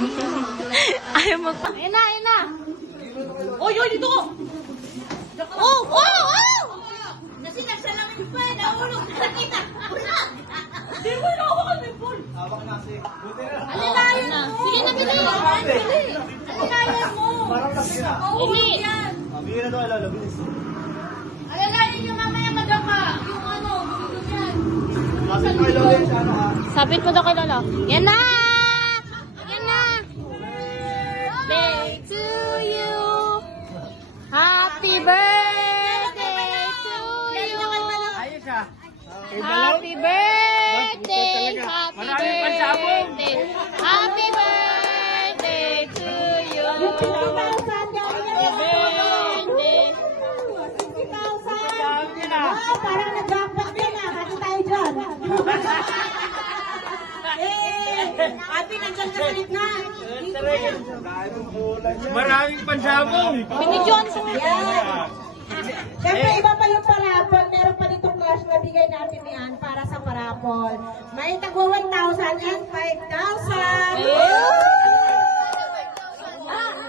Ayaw magpa... Ayan na, ayan na. Oy, oy, dito ko! Oh, oh, oh! Nasinasalamin pa, nahulog na kita. Di mo na ako kami, Paul! Alalayan mo. Sige na, bili. Bili. Alalayan mo. Bili. Bigyan na to, alala, bilis. Alalayan niyo mamaya magama. Yung ano, bumulog yan. Lapit mo ilaw yan sa ano ha. Sabit mo daw kay Lolo. Yan na! Yan na! Birthday to you! Happy birthday to you! Ayos ha. Happy birthday! Happy birthday! Happy birthday to you! Happy birthday! Parang nag-backpack din ah. Kasi tayo dyan. Ate, nandiyan ka sa gitna. Maraming pansabong. Mini Johnson! Yan. Siyempre, iba pa yung parapol. Meron pa ditong cash na bigay natin yan para sa parapol. May tagwa 1,000 and 5,000.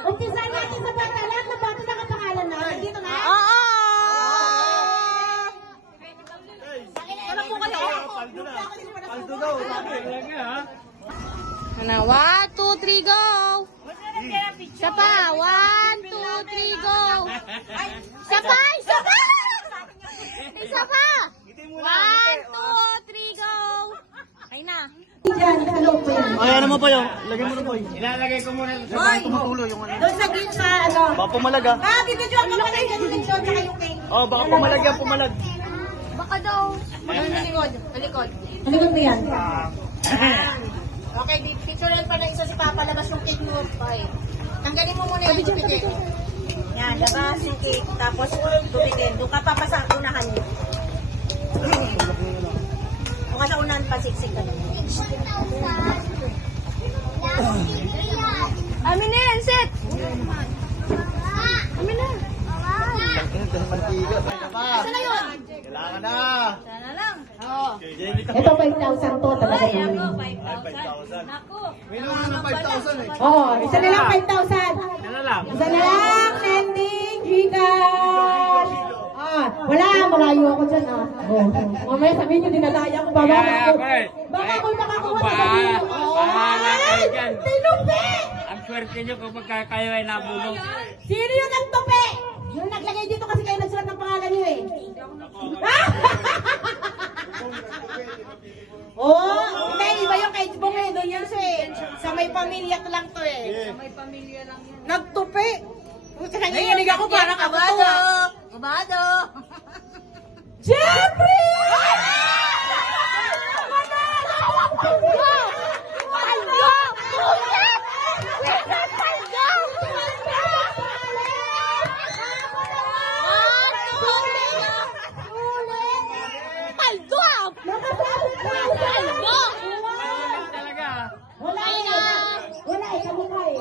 Umpisan natin sa bata. Lahat na bata nakapangalan na. Dito na. Oo! Ano po kayo? Paldo daw. Talaga ha. Ano? 1, 2, 3, go! Isa pa! 1, 2, 3, go! Isa pa! Isa pa! Isa pa! 1, 2, 3, go! Ay na! Diyan, sa loob po yan. Ay, ano mo po yung? Lagay mo na po yung. Ilalagay ko muna sa bahay tumutulo yung ano. Doon sa gitna, ano? Baka pumalag ha. Ah, bibidyoan ko pala yung ganun sa yung cake. Oh, baka pumalag yan, pumalag. Baka daw. Ano sa likod? Sa likod. Ano ba yan? Okay, picturean pa na isa si Papa. Labas yung cake mo. Okay. Tanggalin mo muna yung tubig. Yan, labas yung cake. Tapos, tubitin. Doon ka papasa unahan niyo. Doon ka sa unahan pa, siksik ka. Amin na yan, set! Amin na. Saan na yun? Kailangan na. Sana lang. Oo. Ito 5,000 to talaga Ay, namin. ako, 5,000. 5,000. Ako. Minimum na 5,000 eh. Oo, isa na lang 5,000. Ano lang? Isa na lang, ending, Gcash. Ah, wala, malayo ako dyan ah. Oh. Mamaya sabihin nyo, dinadaya ko. Baka ako. Baka ako makakuha na sabihin nyo. Bahala kayo Ay, dyan. tinupi! Ang swerte nyo kapag kayo ay nabulong. Sino yung nagtupi? Yung naglagay dito kasi kayo nagsulat ng pangalan nyo eh. Oh, hindi, iba yung kay Bong eh. Doon yan siya eh. Sa may pamilya lang to eh. Sa may pamilya lang yan. Nagtupi. Sa kanya yanig ako parang kabado. Kabado. Jeffrey! Talaga. Wala eh, sa mukha eh.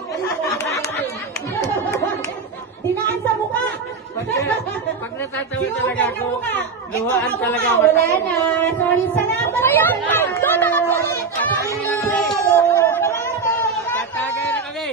Dinaan sa mukha. Pag natatawa talaga ako, luhaan talaga Wala mata ko. na. Sorry, salamat. Ayun, Tatagay na kami.